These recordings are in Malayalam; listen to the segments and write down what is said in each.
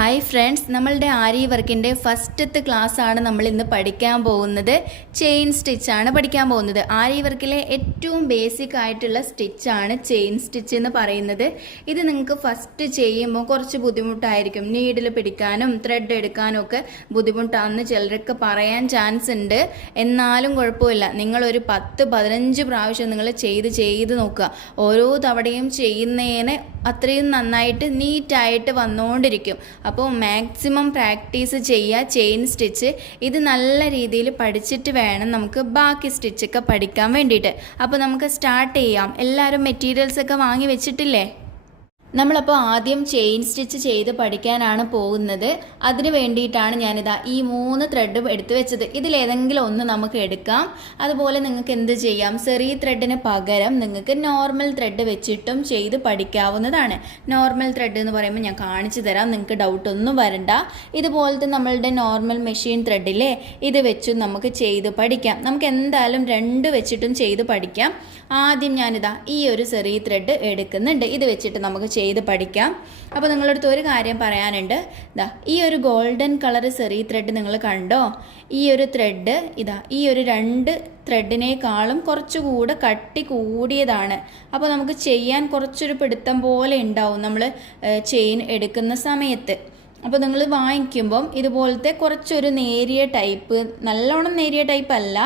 ഹായ് ഫ്രണ്ട്സ് നമ്മളുടെ ആരി വർക്കിന്റെ ഫസ്റ്റത്തെ ആണ് നമ്മൾ ഇന്ന് പഠിക്കാൻ പോകുന്നത്. ചെയിൻ സ്റ്റിച്ചാണ് പഠിക്കാൻ പോകുന്നത്. ആരി വർക്കിലെ ഏറ്റവും ബേസിക് ആയിട്ടുള്ള സ്റ്റിച്ചാണ് ചെയിൻ സ്റ്റിച്ച് എന്ന് പറയുന്നത്. ഇത് നിങ്ങൾക്ക് ഫസ്റ്റ് ചെയ്യുമ്പോൾ കുറച്ച് ബുദ്ധിമുട്ടായിരിക്കും. നീഡിൽ പിടിക്കാനും ത്രെഡ് എടുക്കാനും ഒക്കെ ബുദ്ധിമുട്ടാണെന്ന് ചിലർക്ക് പറയാൻ ചാൻസ് ഉണ്ട്. എന്നാലും കുഴപ്പമില്ല. നിങ്ങളൊരു പത്ത് പതിനഞ്ച് പ്രാവശ്യം നിങ്ങൾ ചെയ്ത് ചെയ്ത് നോക്കുക. ഓരോ തവണയും ചെയ്യുന്നതിന് അത്രയും നന്നായിട്ട് നീറ്റായിട്ട് വന്നുകൊണ്ടിരിക്കും അപ്പോൾ മാക്സിമം പ്രാക്ടീസ് ചെയ്യുക ചെയിൻ സ്റ്റിച്ച്. ഇത് നല്ല രീതിയിൽ പഠിച്ചിട്ട് വേണം നമുക്ക് ബാക്കി സ്റ്റിച്ചൊക്കെ പഠിക്കാൻ വേണ്ടിയിട്ട്. അപ്പോൾ നമുക്ക് സ്റ്റാർട്ട് ചെയ്യാം. എല്ലാവരും മെറ്റീരിയൽസൊക്കെ വാങ്ങി വെച്ചിട്ടില്ലേ? നമ്മളപ്പോൾ ആദ്യം ചെയിൻ സ്റ്റിച്ച് ചെയ്ത് പഠിക്കാനാണ് പോകുന്നത്. അതിന് വേണ്ടിയിട്ടാണ് ഞാനിതാ ഈ മൂന്ന് ത്രെഡ് എടുത്തു വെച്ചത്. ഇതിലേതെങ്കിലും ഒന്ന് നമുക്ക് എടുക്കാം. അതുപോലെ നിങ്ങൾക്ക് എന്ത് ചെയ്യാം? ചെറിയ ത്രെഡിന് പകരം നിങ്ങൾക്ക് നോർമൽ ത്രെഡ് വെച്ചിട്ടും ചെയ്ത് പഠിക്കാവുന്നതാണ്. നോർമൽ ത്രെഡ് എന്ന് പറയുമ്പോൾ ഞാൻ കാണിച്ചു തരാം. നിങ്ങൾക്ക് ഡൗട്ട് ഒന്നും വരണ്ട. ഇതുപോലത്തെ നമ്മളുടെ നോർമൽ മെഷീൻ ത്രെഡിലെ ഇത് വെച്ചും നമുക്ക് ചെയ്ത് പഠിക്കാം. നമുക്ക് എന്തായാലും രണ്ട് വെച്ചിട്ടും ചെയ്ത് പഠിക്കാം. ആദ്യം ഞാനിതാ ഈ ഒരു ചെറിയ ത്രെഡ് എടുക്കുന്നുണ്ട്. ഇത് വെച്ചിട്ട് നമുക്ക് ചെയ്ത് പഠിക്കാം. അപ്പോൾ നിങ്ങളുടെ അടുത്ത് ഒരു കാര്യം പറയാനുണ്ട്. ഇതാ ഈ ഒരു ഗോൾഡൻ കളർ ചെറിയ ത്രെഡ് നിങ്ങൾ കണ്ടോ? ഈ ഒരു ത്രെഡ് ഇതാ ഈ ഒരു രണ്ട് ത്രെഡിനേക്കാളും കുറച്ചുകൂടെ കട്ടി കൂടിയതാണ്. അപ്പോൾ നമുക്ക് ചെയ്യാൻ കുറച്ചൊരു പിടുത്തം പോലെ ഉണ്ടാവും നമ്മൾ ചെയിൻ എടുക്കുന്ന സമയത്ത്. അപ്പോൾ നിങ്ങൾ വാങ്ങിക്കുമ്പം ഇതുപോലത്തെ കുറച്ചൊരു നേരിയ ടൈപ്പ് നല്ലോണം നേരിയ ടൈപ്പ് അല്ല.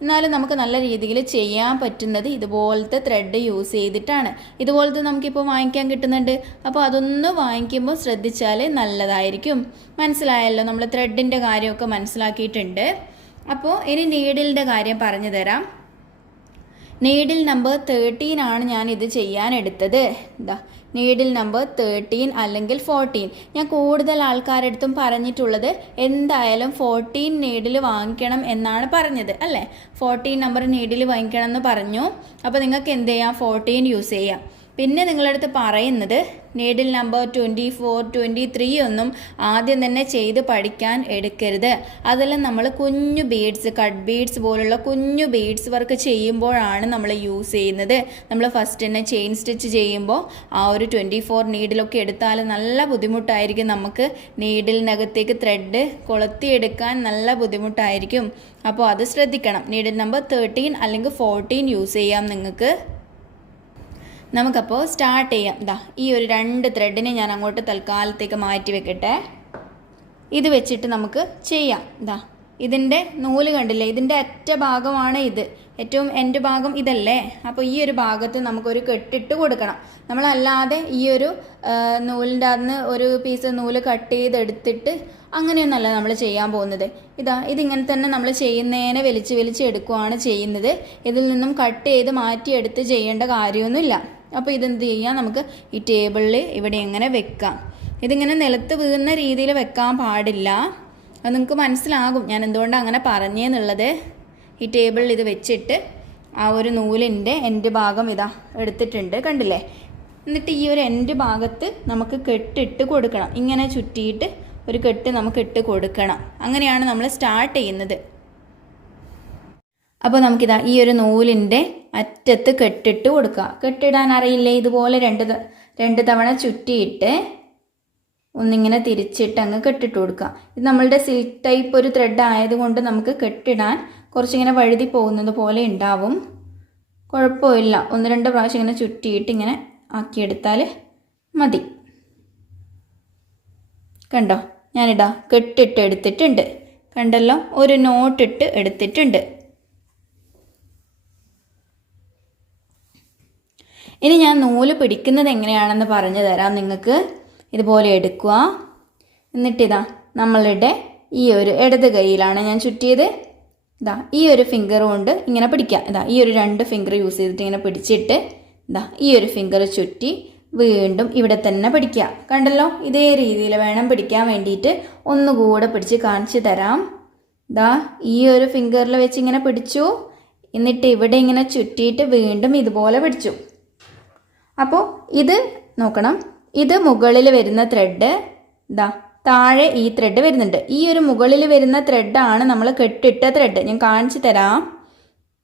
എന്നാലും നമുക്ക് നല്ല രീതിയിൽ ചെയ്യാൻ പറ്റുന്നത് ഇതുപോലത്തെ ത്രെഡ് യൂസ് ചെയ്തിട്ടാണ്. ഇതുപോലത്തെ നമുക്കിപ്പോൾ വാങ്ങിക്കാൻ കിട്ടുന്നുണ്ട്. അപ്പോൾ അതൊന്ന് വാങ്ങിക്കുമ്പോൾ ശ്രദ്ധിച്ചാൽ നല്ലതായിരിക്കും. മനസ്സിലായല്ലോ? നമ്മൾ ത്രെഡിന്റെ കാര്യമൊക്കെ മനസ്സിലാക്കിയിട്ടുണ്ട്. അപ്പോൾ ഇനി നീഡിലിന്റെ കാര്യം പറഞ്ഞു തരാം. നീഡിൽ നമ്പർ തേർട്ടീൻ ആണ് ഞാൻ ഇത് ചെയ്യാൻ എടുത്തത് ഇതാ നീഡിൽ നമ്പർ തേർട്ടീൻ അല്ലെങ്കിൽ ഫോർട്ടീൻ ഞാൻ കൂടുതൽ ആൾക്കാരെടുത്തും പറഞ്ഞിട്ടുള്ളത് എന്തായാലും ഫോർട്ടീൻ നീഡിൽ വാങ്ങിക്കണം എന്നാണ് പറഞ്ഞത് അല്ലേ? ഫോർട്ടീൻ നമ്പർ നീഡിൽ വാങ്ങിക്കണം എന്ന് പറഞ്ഞു. അപ്പോൾ നിങ്ങൾക്ക് എന്ത് ചെയ്യാം? ഫോർട്ടീൻ യൂസ് ചെയ്യാം. പിന്നെ നിങ്ങളടുത്ത് പറയുന്നത് needle number twenty four twenty three ഒന്നും ആദ്യം തന്നെ ചെയ്ത് പഠിക്കാൻ എടുക്കരുത്. അതെല്ലാം നമ്മൾ കുഞ്ഞു ബീഡ്സ് കട്ട് ബീഡ്സ് പോലുള്ള കുഞ്ഞു ബീഡ്സ് വർക്ക് ചെയ്യുമ്പോഴാണ് നമ്മൾ യൂസ് ചെയ്യുന്നത്. നമ്മൾ ഫസ്റ്റ് തന്നെ ചെയിൻ സ്റ്റിച്ച് ചെയ്യുമ്പോൾ ആ ഒരു ട്വന്റി ഫോർ നീഡിലൊക്കെ എടുത്താൽ നല്ല ബുദ്ധിമുട്ടായിരിക്കും. നമുക്ക് നീഡിലിനകത്തേക്ക് ത്രെഡ് കൊളുത്തിയെടുക്കാൻ നല്ല ബുദ്ധിമുട്ടായിരിക്കും. അപ്പോൾ അത് ശ്രദ്ധിക്കണം. നീഡിൽ നമ്പർ തേർട്ടീൻ അല്ലെങ്കിൽ ഫോർട്ടീൻ യൂസ് ചെയ്യാം നിങ്ങൾക്ക്. നമുക്കപ്പോൾ സ്റ്റാർട്ട് ചെയ്യാം. ഇതാ ഈ ഒരു രണ്ട് ത്രെഡിനെ ഞാൻ അങ്ങോട്ട് തൽക്കാലത്തേക്ക് മാറ്റി വെക്കട്ടെ. ഇത് വെച്ചിട്ട് നമുക്ക് ചെയ്യാം. ഇതാ ഇതിന്റെ നൂൽ കണ്ടില്ലേ? ഇതിന്റെ അറ്റ ഭാഗമാണ് ഇത്. ഏറ്റവും എന്റെ ഭാഗം ഇതല്ലേ? അപ്പോൾ ഈ ഒരു ഭാഗത്ത് നമുക്കൊരു കെട്ടിട്ട് കൊടുക്കണം. നമ്മളല്ലാതെ ഈ ഒരു നൂലിന്റെ അന്ന് ഒരു പീസ് നൂൽ കട്ട് ചെയ്തെടുത്തിട്ട് അങ്ങനെയൊന്നല്ല നമ്മൾ ചെയ്യാൻ പോകുന്നത്. ഇതാ ഇതിങ്ങനെ തന്നെ നമ്മൾ ചെയ്യുന്നതിനെ വലിച്ച് വലിച്ച് എടുക്കുകയാണ് ചെയ്യുന്നത്. ഇതിൽ നിന്നും കട്ട് ചെയ്ത് മാറ്റിയെടുത്ത് ചെയ്യേണ്ട കാര്യമൊന്നുമില്ല. അപ്പോൾ ഇതെന്ത് ചെയ്യാം? നമുക്ക് ഈ ടേബിളിൽ ഇവിടെ എങ്ങനെ വെക്കാം. ഇതിങ്ങനെ നിലത്ത് വീഴുന്ന രീതിയിൽ വെക്കാൻ പാടില്ല. അത് നിങ്ങൾക്ക് മനസ്സിലാകും. ഞാൻ എന്തുകൊണ്ടാണ് അങ്ങനെ പറഞ്ഞേന്നുള്ളത് ഈ ടേബിളിൽ ഇത് വെച്ചിട്ട് ആ ഒരു നൂലിന്റെ എന്റെ ഭാഗം ഇതാ എടുത്തിട്ടുണ്ട്. കണ്ടില്ലേ? എന്നിട്ട് ഈ ഒരു എന്റെ ഭാഗത്ത് നമുക്ക് കെട്ടിട്ട് കൊടുക്കണം. ഇങ്ങനെ ചുറ്റിയിട്ട് ഒരു കെട്ട് നമുക്ക് ഇട്ട് കൊടുക്കണം. അങ്ങനെയാണ് നമ്മൾ സ്റ്റാർട്ട് ചെയ്യുന്നത്. അപ്പോൾ നമുക്കിതാ ഈ ഒരു നൂലിന്റെ അറ്റത്ത് കെട്ടിട്ട് കൊടുക്കുക. കെട്ടിടാൻ അറിയില്ലേ? ഇതുപോലെ രണ്ട് രണ്ട് തവണ ചുറ്റിയിട്ട് ഒന്നിങ്ങനെ തിരിച്ചിട്ട് അങ്ങ് കെട്ടിട്ട് കൊടുക്കുക. ഇത് നമ്മളുടെ സിൽക്ക് ടൈപ്പ് ഒരു ത്രെഡ് ആയതുകൊണ്ട് നമുക്ക് കെട്ടിടാൻ കുറച്ചിങ്ങനെ വഴുതി പോകുന്നത് പോലെ ഉണ്ടാവും. കുഴപ്പമില്ല. ഒന്ന് രണ്ട് പ്രാവശ്യം ഇങ്ങനെ ചുറ്റിയിട്ട് ഇങ്ങനെ ആക്കിയെടുത്താൽ മതി. കണ്ടോ? ഞാനിടാ കെട്ടിട്ട് എടുത്തിട്ടുണ്ട്. കണ്ടല്ലോ? ഒരു നോട്ടിട്ട് എടുത്തിട്ടുണ്ട്. ഇനി ഞാൻ നൂൽ പിടിക്കുന്നത് എങ്ങനെയാണെന്ന് പറഞ്ഞു തരാം. നിങ്ങൾക്ക് ഇതുപോലെ എടുക്കുക. എന്നിട്ടിതാ നമ്മളുടെ ഈ ഒരു ഇടത് കൈയിലാണ് ഞാൻ ചുറ്റിയത്. ഇതാ ഈ ഒരു ഫിംഗർ കൊണ്ട് ഇങ്ങനെ പിടിക്കാം ഇതാ ഈ ഒരു രണ്ട് ഫിംഗർ യൂസ് ചെയ്തിട്ട് ഇങ്ങനെ പിടിച്ചിട്ട് ഇതാ ഈ ഒരു ഫിംഗർ ചുറ്റി വീണ്ടും ഇവിടെ തന്നെ പിടിക്കുക. കണ്ടല്ലോ? ഇതേ രീതിയിൽ വേണം പിടിക്കാൻ വേണ്ടിയിട്ട് ഒന്നുകൂടെ പിടിച്ച് കാണിച്ചു തരാം. ഇതാ ഈ ഒരു ഫിംഗറിൽ വെച്ച് ഇങ്ങനെ പിടിച്ചു. എന്നിട്ട് ഇവിടെ ഇങ്ങനെ ചുറ്റിയിട്ട് വീണ്ടും ഇതുപോലെ പിടിച്ചു. അപ്പോൾ ഇത് നോക്കണം. ഇത് മുകളിൽ വരുന്ന ത്രെഡ് ഇതാ താഴെ ഈ ത്രെഡ് വരുന്നുണ്ട്. ഈ ഒരു മുകളിൽ വരുന്ന ത്രെഡാണ് നമ്മൾ കെട്ടിട്ട ത്രെഡ് ഞാൻ കാണിച്ചു തരാം.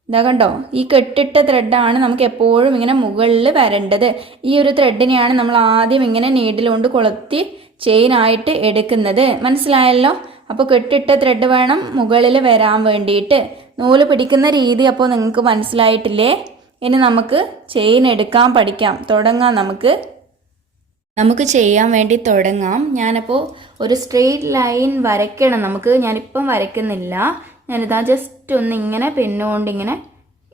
ഇതാ കണ്ടോ? ഈ കെട്ടിട്ട ത്രെഡാണ് നമുക്ക് എപ്പോഴും ഇങ്ങനെ മുകളിൽ വരേണ്ടത്. ഈ ഒരു ത്രെഡിനെയാണ് നമ്മൾ ആദ്യം ഇങ്ങനെ നീഡിലുകൊണ്ട് കൊളുത്തി ചെയിനായിട്ട് എടുക്കുന്നത്. മനസ്സിലായല്ലോ? അപ്പോൾ കെട്ടിട്ട ത്രെഡ് വേണം മുകളിൽ വരാൻ വേണ്ടിയിട്ട്. നൂൽ പിടിക്കുന്ന രീതി അപ്പോൾ നിങ്ങൾക്ക് മനസ്സിലായിട്ടില്ലേ? ഇനി നമുക്ക് ചെയിൻ എടുക്കാൻ പഠിക്കാം. തുടങ്ങാം നമുക്ക്. നമുക്ക് ചെയ്യാൻ വേണ്ടി തുടങ്ങാം. ഞാനപ്പോൾ ഒരു സ്ട്രെയിറ്റ് ലൈൻ വരയ്ക്കണം. നമുക്ക് ഞാനിപ്പം വരയ്ക്കുന്നില്ല. ഞാനിതാ ജസ്റ്റ് ഒന്ന് ഇങ്ങനെ പെണ്ണുകൊണ്ട് ഇങ്ങനെ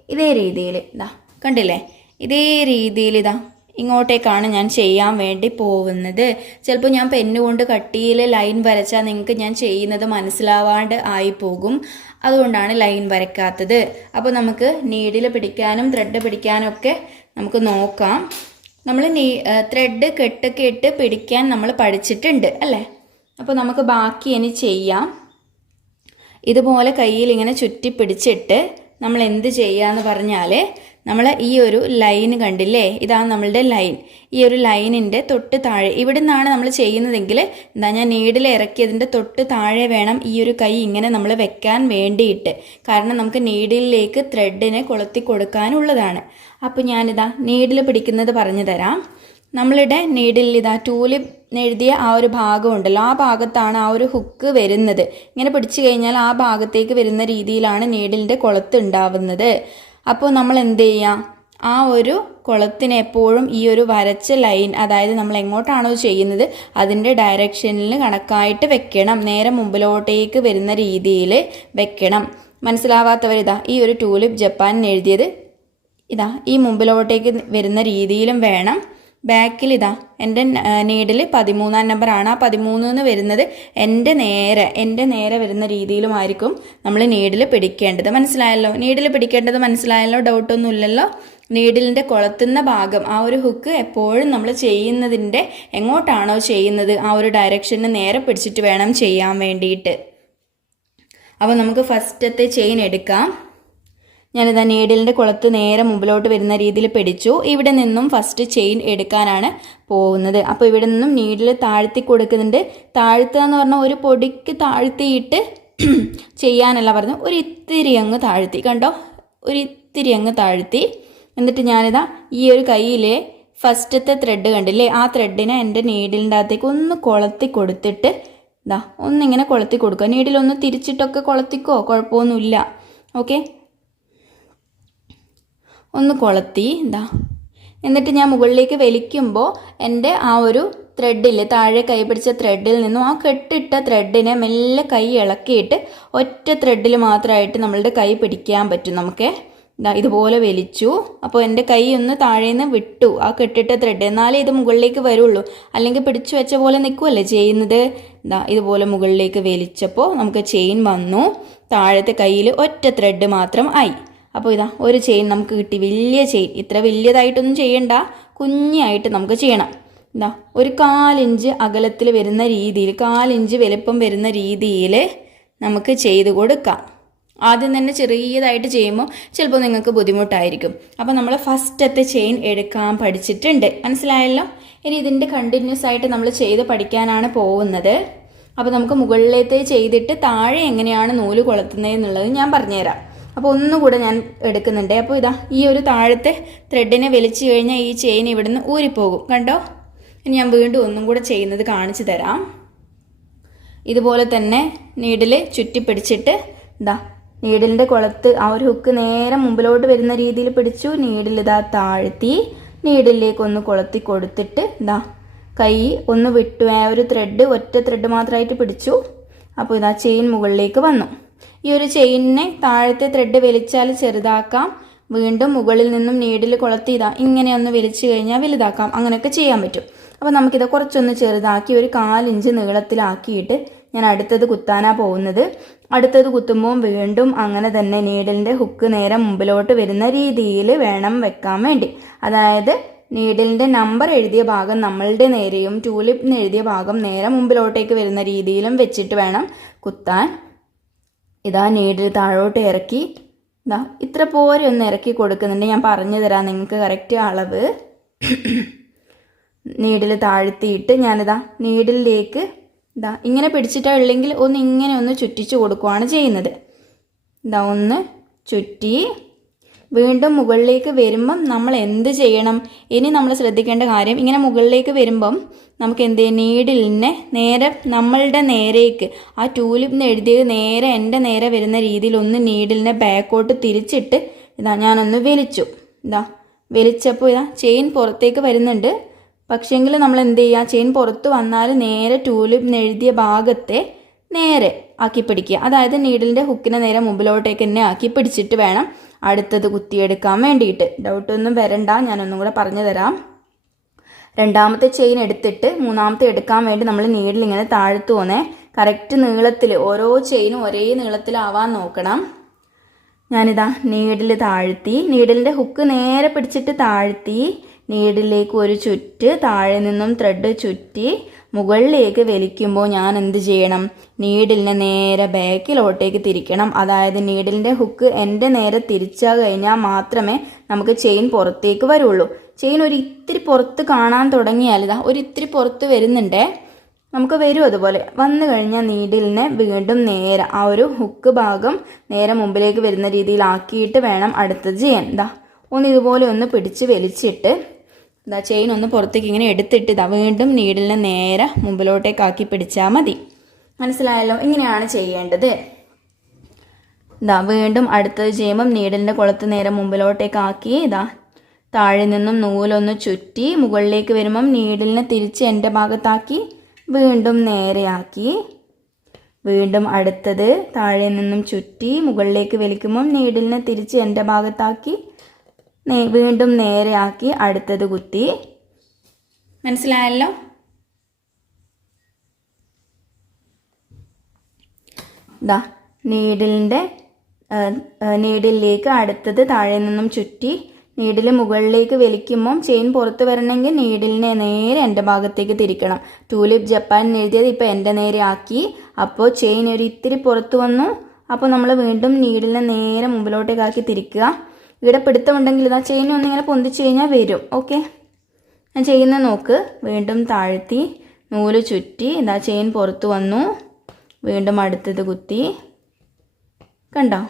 ഇതേ രീതിയിൽ ഇതാ കണ്ടില്ലേ? ഇതേ രീതിയിൽ ഇതാ. ഇങ്ങോട്ടേക്കാണ് ഞാൻ ചെയ്യാൻ വേണ്ടി പോകുന്നത്. ചിലപ്പോൾ ഞാൻ പെന്നുകൊണ്ട് കട്ടിയിൽ ലൈൻ വരച്ചാൽ നിങ്ങൾക്ക് ഞാൻ ചെയ്യുന്നത് മനസ്സിലാവാണ്ട് ആയിപ്പോകും. പോകും അതുകൊണ്ടാണ് ലൈൻ വരയ്ക്കാത്തത്. അപ്പോൾ നമുക്ക് നീഡിൽ പിടിക്കാനും ത്രെഡ് പിടിക്കാനും ഒക്കെ നമുക്ക് നോക്കാം. നമ്മൾ നീ ത്രെഡ് കെട്ടൊക്കെ ഇട്ട് പിടിക്കാൻ നമ്മൾ പഠിച്ചിട്ടുണ്ട് അല്ലേ? അപ്പോൾ നമുക്ക് ബാക്കി ഇനി ചെയ്യാം. ഇതുപോലെ കയ്യിൽ ഇങ്ങനെ ചുറ്റി പിടിച്ചിട്ട് നമ്മൾ എന്ത് ചെയ്യാന്ന് പറഞ്ഞാൽ നമ്മൾ ഈ ഒരു ലൈൻ കണ്ടില്ലേ? ഇതാണ് നമ്മളുടെ ലൈൻ ഈ ഒരു ലൈനിന്റെ തൊട്ട് താഴെ ഇവിടെ നിന്നാണ് നമ്മൾ ചെയ്യുന്നതെങ്കിൽ എന്താ ഞാൻ നീഡിൽ ഇറക്കിയതിന്റെ തൊട്ട് താഴെ വേണം ഈ ഒരു കൈ ഇങ്ങനെ നമ്മൾ വെക്കാൻ വേണ്ടിയിട്ട്. കാരണം നമുക്ക് നീഡിലേക്ക് ത്രെഡിനെ കൊളുത്തി കൊടുക്കാനുള്ളതാണ്. അപ്പോൾ ഞാനിതാ നീഡിൽ പിടിക്കുന്നത് പറഞ്ഞു തരാം. നമ്മളുടെ നീഡിൽ ഇതാ ടൂലിപ്പ് എഴുതിയ ആ ഒരു ഭാഗം ഉണ്ടല്ലോ ആ ഭാഗത്താണ് ആ ഒരു ഹുക്ക് വരുന്നത്. ഇങ്ങനെ പിടിച്ചു കഴിഞ്ഞാൽ ആ ഭാഗത്തേക്ക് വരുന്ന രീതിയിലാണ് നീഡിലിന്റെ കുളത്ത് ഉണ്ടാവുന്നത്. അപ്പോൾ നമ്മൾ എന്ത് ചെയ്യാം ആ ഒരു കുളത്തിന് എപ്പോഴും ഈ ഒരു വരച്ച ലൈൻ അതായത് നമ്മൾ എങ്ങോട്ടാണോ ചെയ്യുന്നത് അതിന്റെ ഡയറക്ഷനിൽ കണക്കായിട്ട് വെക്കണം. നേരെ മുമ്പിലോട്ടേക്ക് വരുന്ന രീതിയിൽ വെക്കണം. മനസ്സിലാവാത്തവരിതാ ഈ ഒരു ടൂലിപ്പ് ജപ്പാൻ എഴുതിയത് ഇതാ ഈ മുമ്പിലോട്ടേക്ക് വരുന്ന രീതിയിലും വേണം. ബാക്കിൽ ഇതാ എന്റെ നീഡിൽ പതിമൂന്നാം നമ്പറാണ്. ആ പതിമൂന്ന് എന്ന് വരുന്നത് എന്റെ നേരെ. എന്റെ നേരെ വരുന്ന രീതിയിലുമായിരിക്കും നമ്മൾ നീഡിൽ പിടിക്കേണ്ടത്. മനസ്സിലായല്ലോ? നീഡിൽ പിടിക്കേണ്ടത് മനസ്സിലായല്ലോ? ഡൗട്ടൊന്നും ഇല്ലല്ലോ നീഡിലിന്റെ കൊളത്തുന്ന ഭാഗം ആ ഒരു ഹുക്ക് എപ്പോഴും നമ്മൾ ചെയ്യുന്നതിന്റെ എങ്ങോട്ടാണോ ചെയ്യുന്നത്? ആ ഒരു ഡയറക്ഷന് നേരെ പിടിച്ചിട്ട് വേണം ചെയ്യാൻ വേണ്ടിയിട്ട്. അപ്പോൾ നമുക്ക് ഫസ്റ്റത്തെ ചെയിൻ എടുക്കാം. ഞാനിതാ നീഡിലിന്റെ കുളത്ത് നേരെ മുമ്പിലോട്ട് വരുന്ന രീതിയിൽ പിടിച്ചു. ഇവിടെ നിന്നും ഫസ്റ്റ് ചെയിൻ എടുക്കാനാണ് പോകുന്നത്. അപ്പോൾ ഇവിടെ നിന്നും നീഡിൽ താഴ്ത്തി കൊടുക്കുന്നുണ്ട്. താഴ്ത്തുക എന്ന് പറഞ്ഞാൽ ഒരു പൊടിക്ക് താഴ്ത്തിയിട്ട് ചെയ്യാനല്ല പറഞ്ഞു ഒരു ഇത്തിരി അങ്ങ് താഴ്ത്തി. കണ്ടോ? ഒരു ഇത്തിരി അങ്ങ് താഴ്ത്തി. എന്നിട്ട് ഞാനിതാ ഈ ഒരു കയ്യിലെ ഫസ്റ്റത്തെ ത്രെഡ് കണ്ടില്ലേ? ആ ത്രെഡിനെ എന്റെ നീഡിലിന്റെ അകത്തേക്ക് ഒന്ന് കൊളത്തി കൊടുത്തിട്ട് ഇതാ ഒന്നിങ്ങനെ കൊളത്തി കൊടുക്കുക. നീഡിലൊന്ന് തിരിച്ചിട്ടൊക്കെ കൊളത്തിക്കോ? കുഴപ്പമൊന്നുമില്ല. ഓക്കെ ഒന്ന് കൊളത്തി എന്താ എന്നിട്ട് ഞാൻ മുകളിലേക്ക് വലിക്കുമ്പോൾ എന്റെ ആ ഒരു ത്രെഡിൽ താഴെ കൈ പിടിച്ച ത്രെഡിൽ നിന്നും ആ കെട്ടിട്ട ത്രെഡിനെ മെല്ലെ കൈ ഇളക്കിയിട്ട് ഒറ്റ ത്രെഡിൽ മാത്രമായിട്ട് നമ്മളുടെ കൈ പിടിക്കാൻ പറ്റും നമുക്ക്. ഇതുപോലെ വലിച്ചു. അപ്പോൾ എന്റെ കൈ ഒന്ന് താഴേന്ന് വിട്ടു ആ കെട്ടിട്ട ത്രെഡ് എന്നാലേ ഇത് മുകളിലേക്ക് വരുള്ളൂ. അല്ലെങ്കിൽ പിടിച്ചു വെച്ച പോലെ നിൽക്കുമല്ലേ ചെയ്യുന്നത്? ദാ ഇതുപോലെ മുകളിലേക്ക് വലിച്ചപ്പോൾ നമുക്ക് ചെയിൻ വന്നു. താഴത്തെ കയ്യിൽ ഒറ്റ ത്രെഡ് മാത്രം ആയി. അപ്പോൾ ഇതാ ഒരു ചെയിൻ നമുക്ക് കിട്ടി. വലിയ ചെയിൻ. ഇത്ര വലിയതായിട്ടൊന്നും ചെയ്യണ്ട. കുഞ്ഞായിട്ട് നമുക്ക് ചെയ്യണം. എന്താ ഒരു കാലിഞ്ച് അകലത്തിൽ വരുന്ന രീതിയിൽ കാലിഞ്ച് വലുപ്പം വരുന്ന രീതിയിൽ നമുക്ക് ചെയ്ത് കൊടുക്കാം. ആദ്യം തന്നെ ചെറിയതായിട്ട് ചെയ്യുമ്പോൾ ചിലപ്പോൾ നിങ്ങൾക്ക് ബുദ്ധിമുട്ടായിരിക്കും. അപ്പോൾ നമ്മൾ ഫസ്റ്റത്തെ ചെയിൻ എടുക്കാൻ പഠിച്ചിട്ടുണ്ട്. മനസ്സിലായല്ലോ? ഇനി ഇതിന്റെ കണ്ടിന്യൂസ് ആയിട്ട് നമ്മൾ ചെയ്ത് പഠിക്കാനാണ് പോകുന്നത്. അപ്പോൾ നമുക്ക് മുകളിലത്തെ ചെയ്തിട്ട് താഴെ എങ്ങനെയാണ് നൂൽ കൊളുത്തുന്നത് എന്നുള്ളത് ഞാൻ പറഞ്ഞുതരാം. അപ്പോൾ ഒന്നുകൂടെ ഞാൻ എടുക്കുന്നുണ്ട്. അപ്പോൾ ഇതാ ഈ ഒരു താഴത്തെ ത്രെഡിനെ വലിച്ചു കഴിഞ്ഞാൽ ഈ ചെയിൻ ഇവിടുന്ന് ഊരിപ്പോകും. കണ്ടോ? ഇനി ഞാൻ വീണ്ടും ഒന്നും കൂടെ ചെയ്യുന്നത് കാണിച്ചു തരാം. ഇതുപോലെ തന്നെ നീഡിൽ ചുറ്റി പിടിച്ചിട്ട് ഇതാ നീഡിലിന്റെ കുളത്ത് ആ ഒരു ഹുക്ക് നേരെ മുമ്പിലോട്ട് വരുന്ന രീതിയിൽ പിടിച്ചു നീഡിൽ ഇതാ താഴ്ത്തി നീഡിലേക്ക് ഒന്ന് കൊളുത്തി കൊടുത്തിട്ട് ഇതാ കൈ ഒന്ന് വിട്ടു. ആ ഒരു ത്രെഡ് ഒറ്റ ത്രെഡ് മാത്രമായിട്ട് പിടിച്ചു. അപ്പോൾ ഇതാ ചെയിൻ മുകളിലേക്ക് വന്നു. ഈ ഒരു ചെയിനിനെ താഴത്തെ ത്രെഡ് വലിച്ചാൽ ചെറുതാക്കാം. വീണ്ടും മുകളിൽ നിന്നും നീഡിൽ കൊളത്തി ഇതാ ഇങ്ങനെ ഒന്ന് വലിച്ചു കഴിഞ്ഞാൽ വലുതാക്കാം. അങ്ങനെയൊക്കെ ചെയ്യാൻ പറ്റും. അപ്പോൾ നമുക്കിത് കുറച്ചൊന്ന് ചെറുതാക്കി ഒരു കാലിഞ്ച് നീളത്തിലാക്കിയിട്ട് ഞാൻ അടുത്തത് കുത്താനാ പോകുന്നത്. അടുത്തത് കുത്തുമ്പോൾ വീണ്ടും അങ്ങനെ തന്നെ നീഡിലിന്റെ ഹുക്ക് നേരെ മുമ്പിലോട്ട് വരുന്ന രീതിയിൽ വേണം വെക്കാൻ വേണ്ടി. അതായത് നീഡിലിന്റെ നമ്പർ എഴുതിയ ഭാഗം നമ്മളുടെ നേരെയും ടൂലിപ്പിന് എഴുതിയ ഭാഗം നേരെ മുമ്പിലോട്ടേക്ക് വരുന്ന രീതിയിലും വെച്ചിട്ട് വേണം കുത്താൻ. ഇതാ നീഡിൽ താഴോട്ട് ഇറക്കി. ഇതാ ഇത്ര പോരെ ഒന്ന് ഇറക്കി കൊടുക്കുന്നുണ്ട്. ഞാൻ പറഞ്ഞു തരാം നിങ്ങൾക്ക് കറക്റ്റ് അളവ്. നീഡിൽ താഴ്ത്തിയിട്ട് ഞാനിതാ നീഡിലേക്ക് ഇതാ ഇങ്ങനെ പിടിച്ചിട്ടാ ഉള്ളെങ്കിൽ ഒന്ന് ഇങ്ങനെ ഒന്ന് ചുറ്റിച്ചു കൊടുക്കുകയാണ് ചെയ്യുന്നത്. ഇതാ ഒന്ന് ചുറ്റി വീണ്ടും മുകളിലേക്ക് വരുമ്പം നമ്മൾ എന്ത് ചെയ്യണം? ഇനി നമ്മൾ ശ്രദ്ധിക്കേണ്ട കാര്യം ഇങ്ങനെ മുകളിലേക്ക് വരുമ്പം നമുക്ക് എന്ത് നീഡിലിനെ നേരെ നമ്മളുടെ നേരേക്ക് ആ ടൂലിപ്പിന് എഴുതിയത് നേരെ എന്റെ നേരെ വരുന്ന രീതിയിൽ ഒന്ന് നീഡിലിനെ ബാക്കോട്ട് തിരിച്ചിട്ട് ഇതാ ഞാനൊന്ന് വലിച്ചു. ഇതാ വലിച്ചപ്പോൾ ഇതാ ചെയിൻ പുറത്തേക്ക് വരുന്നുണ്ട്. പക്ഷേങ്കിൽ നമ്മൾ എന്ത് ചെയ്യുക? ചെയിൻ പുറത്ത് വന്നാൽ നേരെ ടൂലിപ്പിന് എഴുതിയ ഭാഗത്തെ നേരെ ആക്കി പിടിക്കുക. അതായത് നീഡിലിന്റെ ഹുക്കിനെ നേരെ മുമ്പിലോട്ടേക്ക് തന്നെ ആക്കി പിടിച്ചിട്ട് വേണം അടുത്തത് കുത്തിയെടുക്കാൻ വേണ്ടിയിട്ട്. ഡൗട്ട് ഒന്നും വരണ്ട. ഞാനൊന്നും കൂടെ പറഞ്ഞു തരാം. രണ്ടാമത്തെ ചെയിൻ എടുത്തിട്ട് മൂന്നാമത്തെ എടുക്കാൻ വേണ്ടി നമ്മൾ നീഡിൽ ഇങ്ങനെ താഴ്ത്തു പോന്നേ. കറക്റ്റ് നീളത്തിൽ ഓരോ ചെയിനും ഒരേ നീളത്തിലാവാൻ നോക്കണം. ഞാനിതാ നീഡിൽ താഴ്ത്തി നീഡിലിന്റെ ഹുക്ക് നേരെ പിടിച്ചിട്ട് താഴ്ത്തി നീഡിലേക്ക് ഒരു ചുറ്റ് താഴെ നിന്നും ത്രെഡ് ചുറ്റി മുകളിലേക്ക് വലിക്കുമ്പോൾ ഞാൻ എന്ത് ചെയ്യണം? നീഡിലിനെ നേരെ ബാക്കിലോട്ടേക്ക് തിരിക്കണം. അതായത് നീഡിലിന്റെ ഹുക്ക് എന്റെ നേരെ തിരിച്ചാൽ കഴിഞ്ഞാൽ മാത്രമേ നമുക്ക് ചെയിൻ പുറത്തേക്ക് വരുള്ളൂ. ചെയിൻ ഒരു ഇത്തിരി പുറത്ത് കാണാൻ തുടങ്ങിയാൽ ഇതാ ഒരു ഇത്തിരി പുറത്ത് വരുന്നുണ്ടേ. നമുക്ക് വരും അതുപോലെ. വന്നു കഴിഞ്ഞാൽ നീഡിലിനെ വീണ്ടും നേരെ ആ ഒരു ഹുക്ക് ഭാഗം നേരെ മുമ്പിലേക്ക് വരുന്ന രീതിയിലാക്കിയിട്ട് വേണം അടുത്തത് ചെയ്യാൻ ഇതാ ഒന്ന് ഇതുപോലെ ഒന്ന് പിടിച്ച് വലിച്ചിട്ട് ഇതാ ചെയിൻ ഒന്ന് പുറത്തേക്ക് ഇങ്ങനെ എടുത്തിട്ട് ഇതാ വീണ്ടും നീഡിലിനെ നേരെ മുമ്പിലോട്ടേക്കാക്കി പിടിച്ചാൽ മതി. മനസ്സിലായല്ലോ? ഇങ്ങനെയാണ് ചെയ്യേണ്ടത്. ഇതാ വീണ്ടും അടുത്തത് ചെയ്യുമ്പം നീഡിലിന്റെ കുളത്ത് നേരെ മുമ്പിലോട്ടേക്കാക്കി ഇതാ താഴെ നിന്നും നൂലൊന്ന് ചുറ്റി മുകളിലേക്ക് വരുമ്പം നീഡിലിനെ തിരിച്ച് എന്റെ ഭാഗത്താക്കി വീണ്ടും നേരെയാക്കി. വീണ്ടും അടുത്തത് താഴെ നിന്നും ചുറ്റി മുകളിലേക്ക് വലിക്കുമ്പം നീഡിലിനെ തിരിച്ച് എന്റെ ഭാഗത്താക്കി വീണ്ടും നേരെയാക്കി അടുത്തത് കുത്തി. മനസ്സിലായല്ലോ? ദാ നീഡിലിന്റെ നീഡിലേക്ക് അടുത്തത് താഴെ നിന്നും ചുറ്റി നീഡിൽ മുകളിലേക്ക് വലിക്കുമ്പം ചെയിൻ പുറത്ത് വരണമെങ്കിൽ നീഡിലിനെ നേരെ എന്റെ ഭാഗത്തേക്ക് തിരിക്കണം. ടൂലിപ്പ് ജപ്പാൻ എഴുതിയത് ഇപ്പോൾ എന്റെ നേരെ ആക്കി അപ്പോൾ ചെയിൻ ഒരു ഇത്തിരി പുറത്ത് വന്നു. അപ്പോൾ നമ്മൾ വീണ്ടും നീഡിലിനെ നേരെ മുമ്പിലോട്ടേക്കാക്കി തിരിക്കുക. ഇവിടെ പിടുത്തമുണ്ടെങ്കിൽ ഇതാ ചെയിൻ ഒന്നിങ്ങനെ പൊന്തിച്ച് കഴിഞ്ഞാൽ വരും. ഓക്കെ ഞാൻ ചെയ്യുന്ന നോക്ക്. വീണ്ടും താഴ്ത്തി നൂൽ ചുറ്റി ഇതാ ചെയിൻ പുറത്ത് വന്നു. വീണ്ടും അടുത്തത് കുത്തി. കണ്ടോ?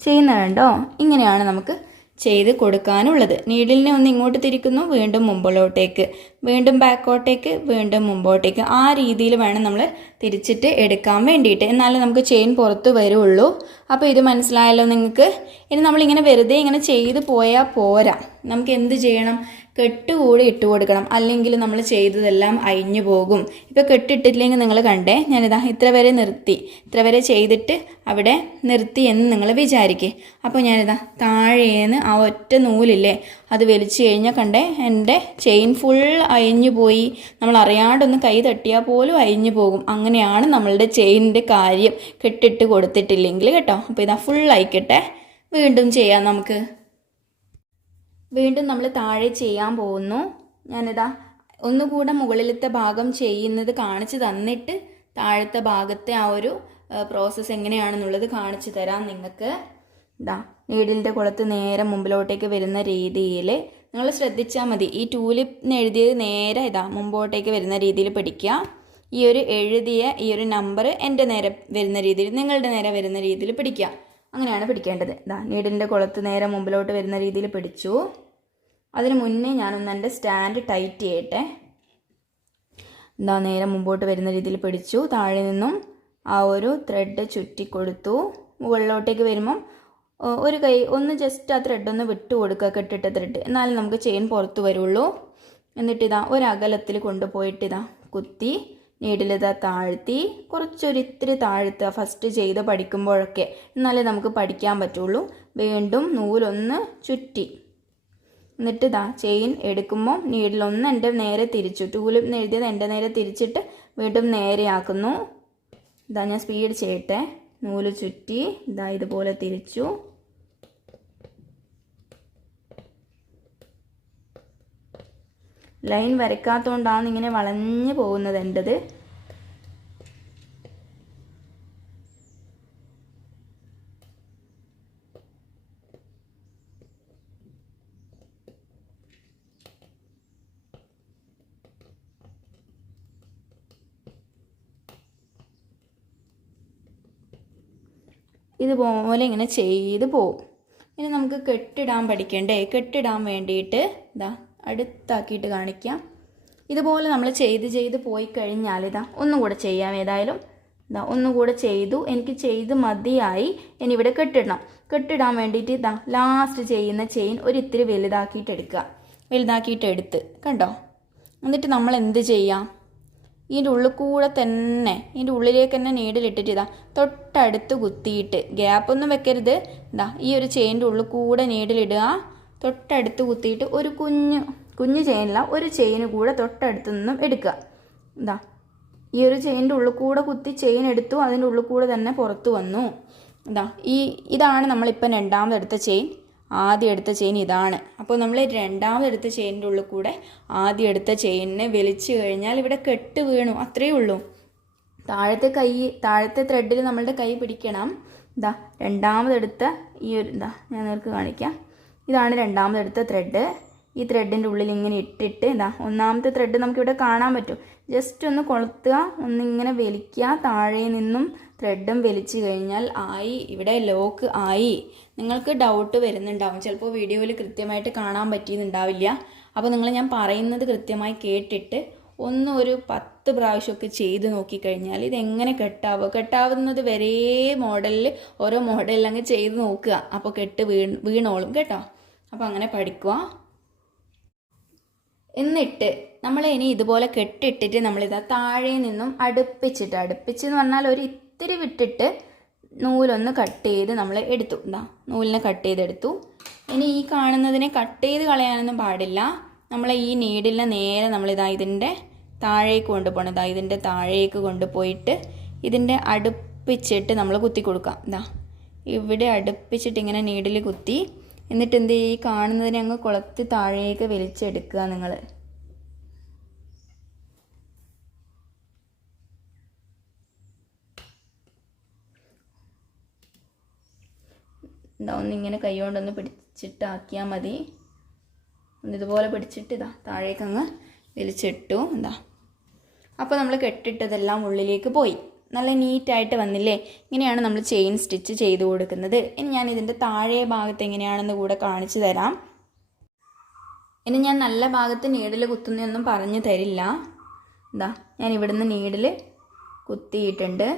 ചെയ്യുന്ന കണ്ടോ ഇങ്ങനെയാണ് നമുക്ക് ചെയ്ത് കൊടുക്കാനുള്ളത്. നീഡിലിനെ ഒന്ന് ഇങ്ങോട്ട് തിരിക്കുന്നു വീണ്ടും മുമ്പിലോട്ടേക്ക് വീണ്ടും ബാക്കോട്ടേക്ക് വീണ്ടും മുമ്പോട്ടേക്ക്. ആ രീതിയിൽ വേണം നമ്മൾ തിരിച്ചിട്ട് എടുക്കാൻ വേണ്ടിയിട്ട്. എന്നാലേ നമുക്ക് ചെയിൻ പുറത്ത് വരുള്ളൂ. അപ്പോൾ ഇത് മനസ്സിലായല്ലോ നിങ്ങൾക്ക്. ഇനി നമ്മളിങ്ങനെ വെറുതെ ഇങ്ങനെ ചെയ്ത് പോയാൽ പോരാ. നമുക്ക് എന്ത് ചെയ്യണം? കെട്ടുകൂടി ഇട്ട് കൊടുക്കണം. അല്ലെങ്കിൽ നമ്മൾ ചെയ്തതെല്ലാം അഴിഞ്ഞു പോകും. ഇപ്പോൾ കെട്ടിട്ടില്ലെങ്കിൽ നിങ്ങൾ കണ്ടേ ഞാനിതാ ഇത്ര വരെ നിർത്തി. ഇത്ര വരെ ചെയ്തിട്ട് അവിടെ നിർത്തി എന്ന് നിങ്ങൾ വിചാരിക്കേ. അപ്പോൾ ഞാനിതാ താഴേന്ന് ആ ഒറ്റ നൂലില്ലേ അത് വലിച്ചു കഴിഞ്ഞാൽ കണ്ടേ എന്റെ ചെയിൻ ഫുൾ അഴിഞ്ഞു പോയി. നമ്മൾ അറിയാണ്ടൊന്ന് കൈ തട്ടിയാൽ പോലും അഴിഞ്ഞു പോകും. അങ്ങനെയാണ് നമ്മളുടെ ചെയിനിന്റെ കാര്യം. കെട്ടിട്ട് കൊടുത്തിട്ടില്ലെങ്കിൽ കേട്ടോ. അപ്പോൾ ഇതാ ഫുൾ അയക്കട്ടെ വീണ്ടും ചെയ്യാം നമുക്ക്. വീണ്ടും നമ്മൾ താഴെ ചെയ്യാൻ പോകുന്നു. ഞാനിതാ ഒന്നുകൂടെ മുകളിലത്തെ ഭാഗം ചെയ്യുന്നത് കാണിച്ചു തന്നിട്ട് താഴത്തെ ഭാഗത്തെ ആ ഒരു പ്രോസസ്സ് എങ്ങനെയാണെന്നുള്ളത് കാണിച്ചു തരാം നിങ്ങൾക്ക്. ഇതാ നീഡിലിന്റെ കുളത്ത് നേരെ മുമ്പിലോട്ടേക്ക് വരുന്ന രീതിയിൽ നിങ്ങൾ ശ്രദ്ധിച്ചാൽ മതി. ഈ ടൂലിപ്പിന് എഴുതിയത് നേരെ ഇതാ മുമ്പോട്ടേക്ക് വരുന്ന രീതിയിൽ പിടിക്കുക. ഈ ഒരു എഴുതിയ ഈ ഒരു നമ്പർ എന്റെ നേരെ വരുന്ന രീതിയിൽ നിങ്ങളുടെ നേരെ വരുന്ന രീതിയിൽ പിടിക്കുക. അങ്ങനെയാണ് പിടിക്കേണ്ടത്. ഇതാ നീഡിലിന്റെ കുളത്ത് നേരെ മുമ്പിലോട്ട് വരുന്ന രീതിയിൽ പിടിച്ചു. അതിന് മുന്നേ ഞാനൊന്ന് എന്റെ സ്റ്റാൻഡ് ടൈറ്റ് ചെയ്യട്ടെ. എന്താ നേരെ മുമ്പോട്ട് വരുന്ന രീതിയിൽ പിടിച്ചു. താഴെ നിന്നും ആ ഒരു ത്രെഡ് ചുറ്റി കൊടുത്തു. മുകളിലോട്ടേക്ക് വരുമ്പം ഒരു കൈ ഒന്ന് ജസ്റ്റ് ആ ത്രെഡ് ഒന്ന് വിട്ടു കൊടുക്കുക കെട്ടിട്ട ത്രെഡ് എന്നാലും നമുക്ക് ചെയിൻ പുറത്ത് വരുള്ളൂ. എന്നിട്ടിതാ ഒരകലത്തിൽ കൊണ്ടുപോയിട്ടിതാ കുത്തി. നീഡിലിതാ താഴ്ത്തി കുറച്ചൊരു ഇത്തിരി താഴ്ത്തുക. ഫസ്റ്റ് ചെയ്ത് പഠിക്കുമ്പോഴൊക്കെ എന്നാലേ നമുക്ക് പഠിക്കാൻ പറ്റുള്ളൂ. വീണ്ടും നൂലൊന്ന് ചുറ്റി. എന്നിട്ട് ഇതാ ചെയിൻ എടുക്കുമ്പോൾ നീഡിലൊന്ന് എന്റെ നേരെ തിരിച്ചു. ടൂലിൽ നിന്ന് എഴുതിയത് എന്റെ നേരെ തിരിച്ചിട്ട് വീണ്ടും നേരെയാക്കുന്നു. ഇതാ ഞാൻ സ്പീഡ് ചെയ്യട്ടെ. നൂൽ ചുറ്റി ഇതാ ഇതുപോലെ തിരിച്ചു. ലൈൻ വരയ്ക്കാത്തതുകൊണ്ടാണ് ഇങ്ങനെ വളഞ്ഞു പോകുന്നത് എന്റെത് ഇതുപോലെ ഇങ്ങനെ ചെയ്ത് പോവും. ഇനി നമുക്ക് കെട്ടിടാൻ പഠിക്കണ്ടേ? കെട്ടിടാൻ വേണ്ടിയിട്ട് ഇതാ അടുത്താക്കിയിട്ട് കാണിക്കാം. ഇതുപോലെ നമ്മൾ ചെയ്ത് ചെയ്ത് പോയി കഴിഞ്ഞാൽ ഇതാ ഒന്നും കൂടെ ചെയ്യാം ഏതായാലും. ഇതാ ഒന്നും കൂടെ ചെയ്തു. എനിക്ക് ചെയ്ത് മതിയായി. ഇനി ഇവിടെ കെട്ടിടണം. കെട്ടിടാൻ വേണ്ടിയിട്ട് ഇതാ ലാസ്റ്റ് ചെയ്യുന്ന ചെയിൻ ഒരു ഇത്തിരി വലുതാക്കിയിട്ട് എടുക്കുക. വലുതാക്കിയിട്ട് എടുത്ത്. കണ്ടോ? എന്നിട്ട് നമ്മൾ എന്ത് ചെയ്യാം? ഇതിന്റെ ഉള്ളിൽ കൂടെ തന്നെ ഇതിന്റെ ഉള്ളിലേക്ക് തന്നെ നീഡിലിട്ടിട്ട് ഇതാ തൊട്ടടുത്ത് കുത്തിയിട്ട് ഗ്യാപ്പൊന്നും വെക്കരുത്. ഇതാ ഈ ഒരു ചെയിന്റെ ഉള്ളിൽ കൂടെ നീഡിലിടുക തൊട്ടടുത്ത് കുത്തിയിട്ട് ഒരു കുഞ്ഞ് കുഞ്ഞ് ചെയിനില്ല ഒരു ചെയിന് കൂടെ തൊട്ടടുത്ത് നിന്നും എടുക്കുക. ഇതാ. ഈ ഒരു ചെയിനിന്റെ ഉള്ളിൽ കൂടെ കുത്തി ചെയിൻ എടുത്തു അതിന്റെ ഉള്ളിൽ കൂടെ തന്നെ പുറത്ത് വന്നു. ഇതാ. ഈ ഇതാണ് നമ്മളിപ്പം രണ്ടാമതെടുത്ത ചെയിൻ. ആദ്യം എടുത്ത ചെയിൻ ഇതാണ്. അപ്പോൾ നമ്മൾ രണ്ടാമതെടുത്ത ചെയിനിന്റെ ഉള്ളിൽ കൂടെ ആദ്യം എടുത്ത ചെയിനിനെ വലിച്ചു കഴിഞ്ഞാൽ ഇവിടെ കെട്ട് വീണു. അത്രയേ ഉള്ളൂ. താഴത്തെ കൈ താഴത്തെ ത്രെഡിൽ നമ്മളുടെ കൈ പിടിക്കണം. ഇതാ. രണ്ടാമതെടുത്ത ഈ ഒരു ഇതാ ഞാൻ നിങ്ങൾക്ക് കാണിക്കാം. ഇതാണ് രണ്ടാമതെടുത്ത ത്രെഡ് ഈ ത്രെഡിന്റെ ഉള്ളിൽ ഇങ്ങനെ ഇട്ടിട്ട് ഇതാ ഒന്നാമത്തെ ത്രെഡ് നമുക്കിവിടെ കാണാൻ പറ്റും. ജസ്റ്റ് ഒന്ന് കൊളുത്തുക ഒന്നിങ്ങനെ വലിക്കുക. താഴെ നിന്നും ത്രെഡും വലിച്ചു കഴിഞ്ഞാൽ ആയി ഇവിടെ ലോക്ക് ആയി. നിങ്ങൾക്ക് ഡൗട്ട് വരുന്നുണ്ടാവും. ചിലപ്പോൾ വീഡിയോയിൽ കൃത്യമായിട്ട് കാണാൻ പറ്റിയെന്നുണ്ടാവില്ല. അപ്പോൾ നിങ്ങൾ ഞാൻ പറയുന്നത് കൃത്യമായി കേട്ടിട്ട് ഒന്ന് ഒരു പത്ത് പ്രാവശ്യമൊക്കെ ചെയ്ത് നോക്കിക്കഴിഞ്ഞാൽ ഇതെങ്ങനെ കെട്ടാവുക? കെട്ടാവുന്നത് വരെ മോഡലിൽ ഓരോ മോഡലിൽ അങ്ങ് ചെയ്ത് നോക്കുക. അപ്പോൾ കെട്ട് വീണ് വീണോളും കേട്ടോ. അപ്പോൾ അങ്ങനെ പഠിക്കുക. എന്നിട്ട് നമ്മൾ ഇനി ഇതുപോലെ കെട്ടിട്ടിട്ട് നമ്മളിതാ താഴെ നിന്നും അടുപ്പിച്ചിട്ട് അടുപ്പിച്ച് എന്ന് പറഞ്ഞാൽ ഒരു ഇത്തിരി വിട്ടിട്ട് നൂലൊന്ന് കട്ട് ചെയ്ത് നമ്മൾ എടുത്തു. എന്താ നൂലിനെ കട്ട് ചെയ്തെടുത്തു. ഇനി ഈ കാണുന്നതിനെ കട്ട് ചെയ്ത് കളയാനൊന്നും പാടില്ല. നമ്മൾ ഈ നീഡിലിനെ നേരെ നമ്മളിതാ ഇതിന്റെ താഴേക്ക് കൊണ്ടുപോകണം. ഇതാ ഇതിന്റെ താഴേക്ക് കൊണ്ടുപോയിട്ട് ഇതിന്റെ അടുപ്പിച്ചിട്ട് നമ്മൾ കുത്തി കൊടുക്കാം ഇതാ ഇവിടെ അടുപ്പിച്ചിട്ട് ഇങ്ങനെ നീഡിൽ കുത്തി എന്നിട്ട് എന്ത് ഈ കാണുന്നതിനെ അങ്ങ് കുളത്തി താഴേക്ക് വലിച്ചെടുക്കുക നിങ്ങൾ എന്താ ഒന്നിങ്ങനെ കൈ കൊണ്ടൊന്ന് പിടിച്ചിട്ട് ആക്കിയാൽ മതി. ഒന്ന് ഇതുപോലെ പിടിച്ചിട്ട് ഇതാ താഴേക്ക് അങ്ങ് വലിച്ചിട്ടു. എന്താ അപ്പോൾ നമ്മൾ കെട്ടിട്ടതെല്ലാം ഉള്ളിലേക്ക് പോയി. നല്ല നീറ്റായിട്ട് വന്നില്ലേ? ഇങ്ങനെയാണ് നമ്മൾ ചെയിൻ സ്റ്റിച്ച് ചെയ്ത് കൊടുക്കുന്നത്. ഇനി ഞാൻ ഇതിന്റെ താഴെ ഭാഗത്ത് എങ്ങനെയാണെന്ന് കൂടെ കാണിച്ചു തരാം. ഇനി ഞാൻ നല്ല ഭാഗത്ത് നീഡിൽ കുത്തുന്നൊന്നും പറഞ്ഞു തരില്ല. എന്താ ഞാൻ ഇവിടുന്ന് നീഡിൽ കുത്തിയിട്ടുണ്ട്.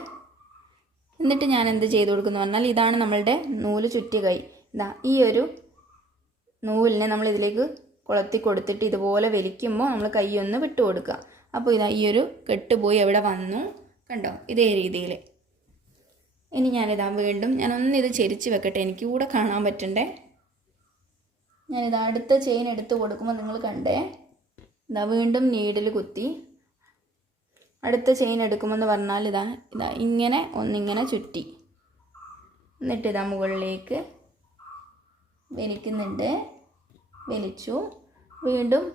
എന്നിട്ട് ഞാൻ എന്ത് ചെയ്ത് കൊടുക്കുന്നു പറഞ്ഞാൽ ഇതാണ് നമ്മളുടെ നൂൽ ചുറ്റി കൈ. ഇതാ ഈ ഒരു നൂലിനെ നമ്മൾ ഇതിലേക്ക് കൊളത്തി കൊടുത്തിട്ട് ഇതുപോലെ വലിക്കുമ്പോൾ നമ്മൾ കൈ ഒന്ന് വിട്ടു കൊടുക്കുക. അപ്പോൾ ഇതാ ഈ ഒരു കെട്ട് പോയി എവിടെ വന്നു. കണ്ടോ? ഇതേ രീതിയിൽ. ഇനി ഞാനിതാ വീണ്ടും ഞാനൊന്ന് ഇത് ചെരിച്ച് വെക്കട്ടെ. എനിക്ക് കൂടെ കാണാൻ പറ്റണ്ടേ? ഞാനിത് അടുത്ത ചെയിൻ എടുത്ത് കൊടുക്കുമ്പോൾ നിങ്ങൾ കണ്ടേ? ഇതാ വീണ്ടും നീഡിൽ കുത്തി. അടുത്ത ചെയിൻ എടുക്കുമെന്ന് പറഞ്ഞാൽ ഇതാ ഇതാ ഇങ്ങനെ ഒന്നിങ്ങനെ ചുറ്റി. എന്നിട്ട് ഇതാ മുകളിലേക്ക് വലിക്കുന്നുണ്ട്. വലിച്ചു. വീണ്ടും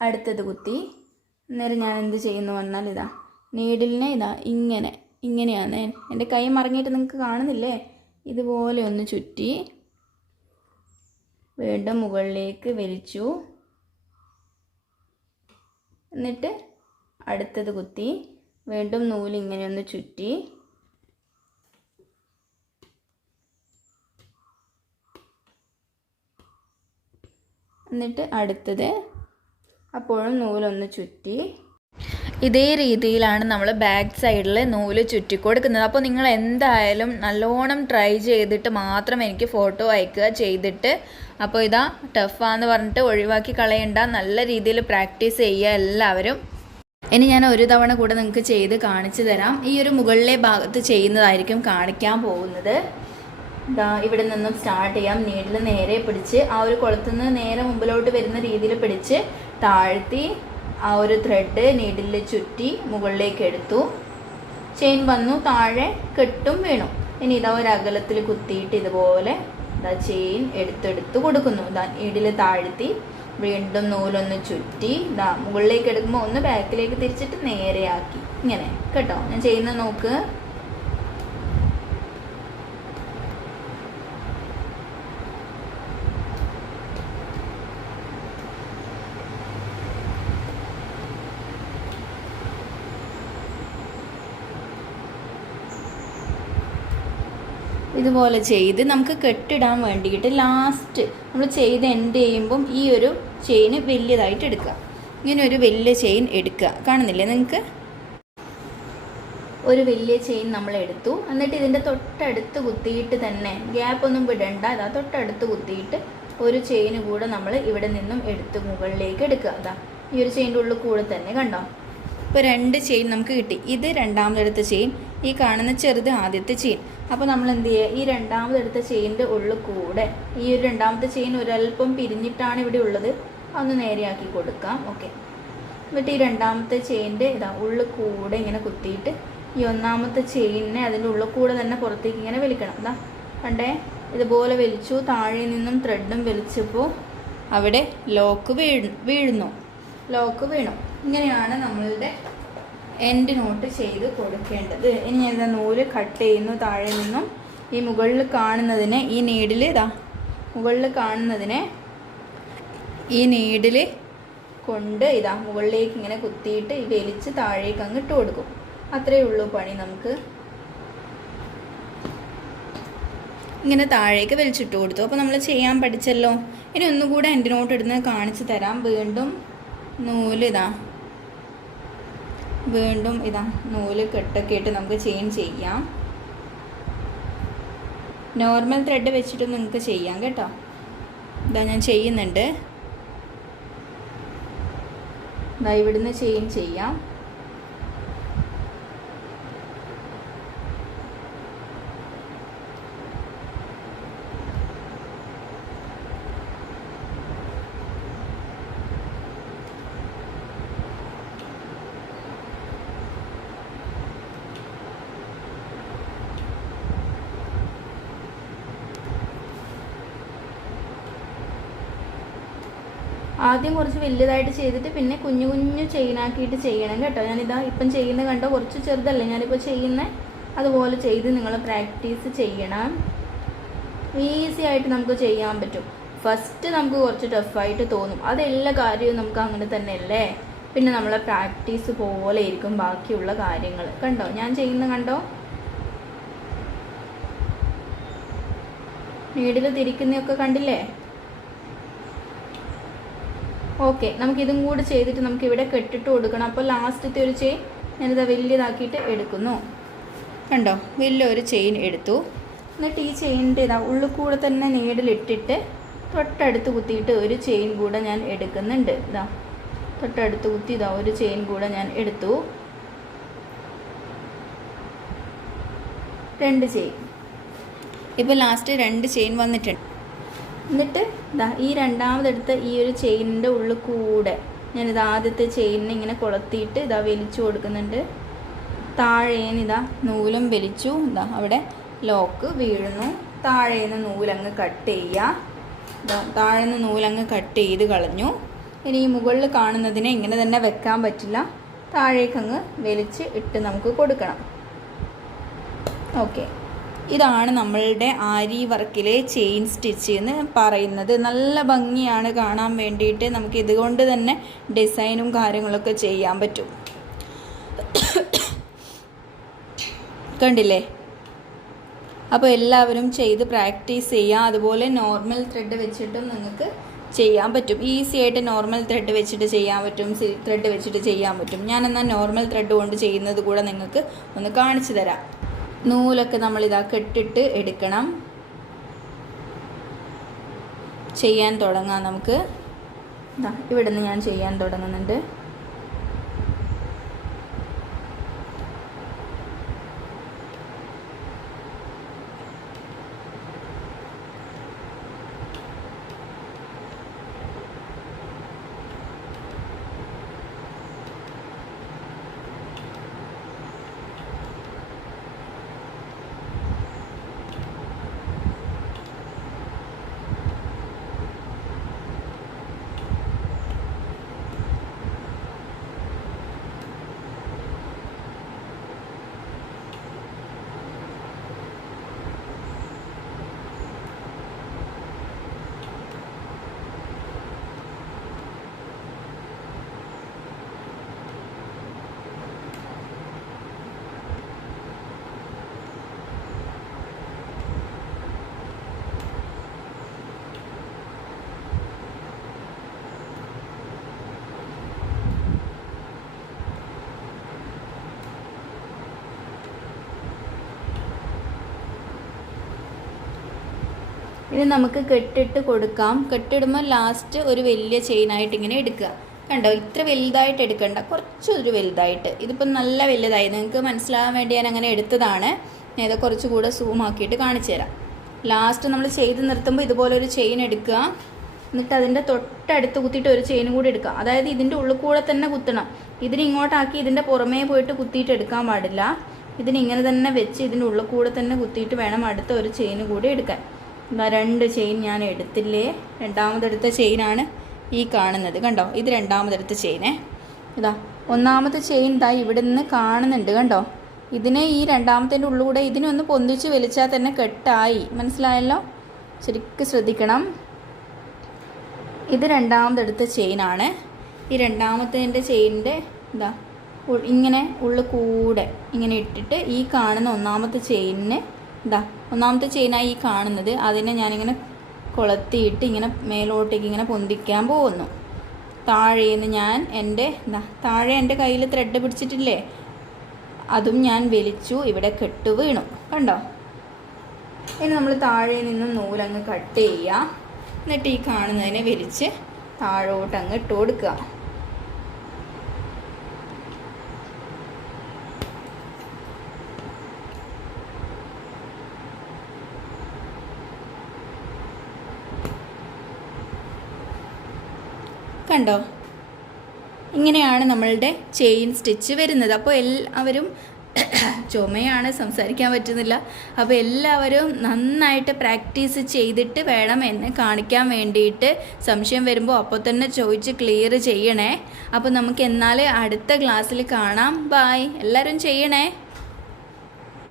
അടുത്തത് കുത്തി. അന്നേരം ഞാൻ എന്ത് ചെയ്യുന്നു പറഞ്ഞാൽ ഇതാ നീഡിലിനെ ഇതാ ഇങ്ങനെ ഇങ്ങനെയാണ്. എന്റെ കൈ മറങ്ങിയിട്ട് നിങ്ങൾക്ക് കാണുന്നില്ലേ? ഇതുപോലെ ഒന്ന് ചുറ്റി വീണ്ടും മുകളിലേക്ക് വലിച്ചു. എന്നിട്ട് അടുത്തത് കുത്തി വീണ്ടും നൂൽ ഇങ്ങനെ ഒന്ന് ചുറ്റി. എന്നിട്ട് അടുത്തത് അപ്പോഴും നൂലൊന്ന് ചുറ്റി. ഇതേ രീതിയിലാണ് നമ്മൾ ബാക്ക് സൈഡിൽ നൂൽ ചുറ്റി കൊടുക്കുന്നത് അപ്പോൾ നിങ്ങൾ എന്തായാലും നല്ലോണം ട്രൈ ചെയ്തിട്ട് മാത്രം എനിക്ക് ഫോട്ടോ അയക്കുക ചെയ്തിട്ട്. അപ്പോൾ ഇതാ ടഫാന്ന് പറഞ്ഞിട്ട് ഒഴിവാക്കി കളയണ്ട. നല്ല രീതിയിൽ പ്രാക്ടീസ് ചെയ്യുക എല്ലാവരും. ഇനി ഞാൻ ഒരു തവണ കൂടെ നിങ്ങൾക്ക് ചെയ്ത് കാണിച്ചു തരാം. ഈ ഒരു മുകളിലെ ഭാഗത്ത് ചെയ്യുന്നതായിരിക്കും കാണിക്കാൻ പോകുന്നത്. ഇവിടെ നിന്നും സ്റ്റാർട്ട് ചെയ്യാം. നീഡിൽ നേരെ പിടിച്ച് ആ ഒരു കുളത്തുനിന്ന് നേരെ മുമ്പിലോട്ട് വരുന്ന രീതിയിൽ പിടിച്ച് താഴ്ത്തി ആ ഒരു ത്രെഡ് നീഡിൽ ചുറ്റി മുകളിലേക്ക് എടുത്തു. ചെയിൻ വന്നു. താഴെ കെട്ടും വീണു. ഇനി ഇതാ ഒരു അകലത്തിൽ കുത്തിയിട്ട് ഇതുപോലെ ഇതാ ചെയിൻ എടുത്തെടുത്ത് കൊടുക്കുന്നു. ഇതാ നീഡിൽ താഴ്ത്തി വീണ്ടും നൂലൊന്ന് ചുറ്റി ഇതാ മുകളിലേക്ക് എടുക്കുമ്പോൾ ഒന്ന് ബാക്കിലേക്ക് തിരിച്ചിട്ട് നേരെയാക്കി. ഇങ്ങനെ. കേട്ടോ? ഞാൻ ചെയ്യുന്നത് നോക്ക്. ഇതുപോലെ ചെയ്ത് നമുക്ക് കെട്ടിടാൻ വേണ്ടിയിട്ട് ലാസ്റ്റ് നമ്മൾ ചെയ്ത് എൻഡ് ചെയ്യുമ്പം ഈ ഒരു ചെയിൻ വലിയതായിട്ട് എടുക്കുക. ഇങ്ങനെ ഒരു വലിയ ചെയിൻ എടുക്കുക. കാണുന്നില്ലേ നിങ്ങൾക്ക് ഒരു വലിയ ചെയിൻ നമ്മൾ എടുത്തു. എന്നിട്ട് ഇതിന്റെ തൊട്ടടുത്ത് കുത്തിയിട്ട് തന്നെ ഗ്യാപ്പ് ഒന്നും വിടണ്ട. അതാ തൊട്ടടുത്ത് കുത്തിയിട്ട് ഒരു ചെയിൻ കൂടെ നമ്മൾ ഇവിടെ നിന്നും എടുത്ത് മുകളിലേക്ക് എടുക്കുക. അതാ ഈ ഒരു ചെയിന്റെ ഉള്ളിൽ കൂടെ തന്നെ കണ്ടോ? ഇപ്പോൾ രണ്ട് ചെയിൻ നമുക്ക് കിട്ടി. ഇത് രണ്ടാമതെടുത്ത ചെയിൻ ഈ കാണുന്ന ചെറുത് ആദ്യത്തെ ചെയിൻ. അപ്പോൾ നമ്മൾ എന്ത് ചെയ്യുക ഈ രണ്ടാമതെടുത്ത ചെയിന്റെ ഉള്ളിൽ കൂടെ ഈ ഒരു രണ്ടാമത്തെ ചെയിൻ ഒരല്പം പിരിഞ്ഞിട്ടാണ് ഇവിടെ ഉള്ളത്. ഒന്ന് നേരെയാക്കി കൊടുക്കാം. ഓക്കെ. എന്നിട്ട് ഈ രണ്ടാമത്തെ ചെയിന്റെ ഇതാ ഉള്ളിൽ കൂടെ ഇങ്ങനെ കുത്തിയിട്ട് ഈ ഒന്നാമത്തെ ചെയിനിനെ അതിന്റെ ഉള്ളിൽ കൂടെ തന്നെ പുറത്തേക്ക് ഇങ്ങനെ വലിക്കണം. ഇതാ കണ്ടേ? ഇതുപോലെ വലിച്ചു താഴെ നിന്നും ത്രെഡും വലിച്ചപ്പോൾ അവിടെ ലോക്ക് വീഴ് വീഴുന്നു. ലോക്ക് വീണു. ഇങ്ങനെയാണ് നമ്മളുടെ എൻഡ് നോട്ട് ചെയ്ത് കൊടുക്കേണ്ടത്. ഇനി ഞാൻ ഇതാ നൂൽ കട്ട് ചെയ്യുന്നു താഴെ നിന്നും ഈ മുകളിൽ കാണുന്നതിനെ ഈ നീഡിൽ ഇതാ മുകളിൽ കാണുന്നതിനെ ഈ നീഡിൽ കൊണ്ട് ഇതാ മുകളിലേക്ക് ഇങ്ങനെ കുത്തിയിട്ട് വലിച്ച് താഴേക്ക് അങ്ങ് ഇട്ട് കൊടുക്കും. അത്രയേ ഉള്ളൂ പണി നമുക്ക്. ഇങ്ങനെ താഴേക്ക് വലിച്ചിട്ട് കൊടുത്തു. അപ്പോൾ നമ്മൾ ചെയ്യാൻ പഠിച്ചല്ലോ. ഇനി ഒന്നുകൂടെ എന്റെ നോട്ട് ഇടുന്നത് കാണിച്ചു തരാം. വീണ്ടും നൂൽ ഇതാ. വീണ്ടും ഇതാ നൂൽ കെട്ടൊക്കെ ഇട്ട് നമുക്ക് ചെയിൻ ചെയ്യാം. നോർമൽ ത്രെഡ് വെച്ചിട്ട് നിങ്ങൾക്ക് ചെയ്യാം കേട്ടോ. ഇതാ ഞാൻ ചെയ്യുന്നുണ്ട്. ഇതാ ഇവിടുന്ന് ചെയിൻ ചെയ്യാം. ആദ്യം കുറച്ച് വലുതായിട്ട് ചെയ്തിട്ട് പിന്നെ കുഞ്ഞു കുഞ്ഞു ചെയിനാക്കിയിട്ട് ചെയ്യണം കേട്ടോ. ഞാനിതാ ഇപ്പം ചെയ്യുന്നത് കണ്ടോ കുറച്ച് ചെറുതല്ലേ. ഞാനിപ്പോൾ ചെയ്യുന്നത് അതുപോലെ ചെയ്ത് നിങ്ങൾ പ്രാക്ടീസ് ചെയ്യണം. ഈസി ആയിട്ട് നമുക്ക് ചെയ്യാൻ പറ്റും. ഫസ്റ്റ് നമുക്ക് കുറച്ച് ടഫായിട്ട് തോന്നും. അതെല്ലാ കാര്യവും നമുക്ക് അങ്ങനെ തന്നെയല്ലേ? പിന്നെ നമ്മളെ പ്രാക്ടീസ് പോലെ ഇരിക്കും ബാക്കിയുള്ള കാര്യങ്ങൾ. കണ്ടോ? ഞാൻ ചെയ്യുന്ന കണ്ടോ? നീഡിൽ തിരിക്കുന്നതൊക്കെ കണ്ടില്ലേ? ഓക്കെ നമുക്ക് ഇതും കൂടി ചെയ്തിട്ട് നമുക്ക് ഇവിടെ കെട്ടിട്ട് കൊടുക്കണം. അപ്പോൾ ലാസ്റ്റത്തെ ഒരു ചെയിൻ ഞാനിത് വലിയതാക്കിയിട്ട് എടുക്കുന്നു. കണ്ടോ? വലിയൊരു ചെയിൻ എടുത്തു. എന്നിട്ട് ഈ ചെയിനിന്റെ ഇതാ ഉള്ളിൽ കൂടെ തന്നെ നീഡിലിട്ടിട്ട് തൊട്ടടുത്ത് കുത്തിയിട്ട് ഒരു ചെയിൻ കൂടെ ഞാൻ എടുക്കുന്നുണ്ട്. ഇതാ തൊട്ടടുത്ത് കുത്തി ഇതാ ഒരു ചെയിൻ കൂടെ ഞാൻ എടുത്തു. രണ്ട് ചെയിൻ ഇപ്പോൾ ലാസ്റ്റ് രണ്ട് ചെയിൻ വന്നിട്ടുണ്ട്. എന്നിട്ട് ഇതാ ഈ രണ്ടാമതെടുത്ത ഈ ഒരു ചെയിനിന്റെ ഉള്ളിൽ കൂടെ ഞാനിത് ആദ്യത്തെ ചെയിനിനെ ഇങ്ങനെ കൊളത്തിയിട്ട് ഇതാ വലിച്ചു കൊടുക്കുന്നുണ്ട്. താഴേന്ന് ഇതാ നൂലും വലിച്ചു. ഇതാ അവിടെ ലോക്ക് വീഴുന്നു. താഴേന്ന് നൂലങ്ങ് കട്ട് ചെയ്യുക ഇതാ താഴേന്ന് നൂലങ്ങ് കട്ട് ചെയ്ത് കളഞ്ഞു. ഇനി ഈ മുകളിൽ കാണുന്നതിനെ ഇങ്ങനെ തന്നെ വെക്കാൻ പറ്റില്ല. താഴേക്കങ്ങ് വലിച്ച് ഇട്ട് നമുക്ക് കൊടുക്കണം. ഓക്കെ. ഇതാണ് നമ്മളുടെ ആരി വർക്കിലെ ചെയിൻ സ്റ്റിച്ച് എന്ന് പറയുന്നത്. നല്ല ഭംഗിയാണ് കാണാൻ വേണ്ടിയിട്ട് നമുക്ക് ഇതുകൊണ്ട് തന്നെ ഡിസൈനും കാര്യങ്ങളൊക്കെ ചെയ്യാൻ പറ്റും. കണ്ടില്ലേ? അപ്പോൾ എല്ലാവരും ചെയ്ത് പ്രാക്ടീസ് ചെയ്യുക. അതുപോലെ നോർമൽ ത്രെഡ് വെച്ചിട്ടും നിങ്ങൾക്ക് ചെയ്യാൻ പറ്റും. ഈസി ആയിട്ട് നോർമൽ ത്രെഡ് വെച്ചിട്ട് ചെയ്യാൻ പറ്റും. ത്രെഡ് വെച്ചിട്ട് ചെയ്യാൻ പറ്റും. ഞാനെന്നാൽ നോർമൽ ത്രെഡ് കൊണ്ട് ചെയ്യുന്നത് കൂടെ നിങ്ങൾക്ക് ഒന്ന് കാണിച്ചു തരാം. നൂലൊക്കെ നമ്മൾ ഇതാ കെട്ടിട്ട് എടുക്കണം. ചെയ്യാൻ തുടങ്ങാം നമുക്ക്. ഇതാ ഇവിടെ നിന്ന് ഞാൻ ചെയ്യാൻ തുടങ്ങുന്നുണ്ട്. ഇനി നമുക്ക് കെട്ടിട്ട് കൊടുക്കാം. കെട്ടിടുമ്പോൾ ലാസ്റ്റ് ഒരു വലിയ ചെയിനായിട്ട് ഇങ്ങനെ എടുക്കുക. കണ്ടോ? ഇത്ര വലുതായിട്ട് എടുക്കണ്ട. കുറച്ചൊരു വലുതായിട്ട്. ഇതിപ്പം നല്ല വലുതായി. നിങ്ങൾക്ക് മനസ്സിലാകാൻ വേണ്ടി ഞാൻ അങ്ങനെ എടുത്തതാണ്. ഞാൻ ഇത് കുറച്ചുകൂടെ സൂം ആക്കിയിട്ട് കാണിച്ചു തരാം. ലാസ്റ്റ് നമ്മൾ ചെയ്ത് നിർത്തുമ്പോൾ ഇതുപോലെ ഒരു ചെയിൻ എടുക്കുക. എന്നിട്ട് അതിന്റെ തൊട്ടടുത്ത് കുത്തിയിട്ട് ഒരു ചെയിൻ കൂടി എടുക്കുക. അതായത് ഇതിന്റെ ഉള്ളിൽ കൂടെ തന്നെ കുത്തണം. ഇതിന് ഇങ്ങോട്ടാക്കി ഇതിന്റെ പുറമേ പോയിട്ട് കുത്തിയിട്ട് എടുക്കാൻ പാടില്ല. ഇതിന് ഇങ്ങനെ തന്നെ വെച്ച് ഇതിന്റെ ഉള്ളിൽ കൂടെ തന്നെ കുത്തിയിട്ട് വേണം അടുത്ത ഒരു ചെയിൻ കൂടി എടുക്കാൻ. ഇതാ രണ്ട് ചെയിൻ ഞാൻ എടുത്തില്ലേ? രണ്ടാമതെടുത്ത ചെയിനാണ് ഈ കാണുന്നത്. കണ്ടോ? ഇത് രണ്ടാമതെടുത്ത ചെയിനേ ഇതാ ഒന്നാമത്തെ ചെയിൻ ഇതാ ഇവിടെ നിന്ന് കാണുന്നുണ്ട്. കണ്ടോ? ഇതിനെ ഈ രണ്ടാമത്തേന്റെ ഉള്ളിലൂടെ ഇതിനെ ഒന്ന് പൊന്തിച്ച് വലിച്ചാൽ തന്നെ കെട്ടായി. മനസ്സിലായല്ലോ? ശരിക്കും ശ്രദ്ധിക്കണം. ഇത് രണ്ടാമതെടുത്ത ചെയിനാണ് ഈ രണ്ടാമത്തേന്റെ ചെയിനിന്റെ ഇതാ ഇങ്ങനെ ഉള്ളിൽ കൂടെ ഇങ്ങനെ ഇട്ടിട്ട് ഈ കാണുന്ന ഒന്നാമത്തെ ചെയിനിന് ഇതാ ഒന്നാമത്തെ ചെയിനായി ഈ കാണുന്നത്. അതിനെ ഞാനിങ്ങനെ കൊളത്തിയിട്ട് ഇങ്ങനെ മേലോട്ടേക്ക് ഇങ്ങനെ പൊന്തിക്കാൻ പോകുന്നു. താഴേന്ന് ഞാൻ എന്റെ എന്താ താഴെ എന്റെ കയ്യിൽ ത്രെഡ് പിടിച്ചിട്ടില്ലേ? അതും ഞാൻ വലിച്ചു ഇവിടെ കെട്ട് വീണു. കണ്ടോ? ഇനി നമ്മൾ താഴെ നിന്നും നൂലങ്ങ് കട്ട് ചെയ്യുക എന്നിട്ട് ഈ കാണുന്നതിനെ വലിച്ച് താഴോട്ട് അങ്ങ് ഇട്ട് കൊടുക്കുക. കണ്ടോ? ഇങ്ങനെയാണ് നമ്മളുടെ ചെയിൻ സ്റ്റിച്ച് വരുന്നത്. അപ്പോൾ എല്ലാവരും ചുമയാണ് സംസാരിക്കാൻ പറ്റുന്നില്ല. അപ്പോൾ എല്ലാവരും നന്നായിട്ട് പ്രാക്ടീസ് ചെയ്തിട്ട് വേണം എന്നെ കാണിക്കാൻ വേണ്ടിയിട്ട്. സംശയം വരുമ്പോൾ അപ്പോൾ തന്നെ ചോദിച്ച് ക്ലിയർ ചെയ്യണേ. അപ്പോൾ നമുക്ക് എന്നാൽ അടുത്ത ക്ലാസ്സിൽ കാണാം. ബായ് എല്ലാവരും ചെയ്യണേ.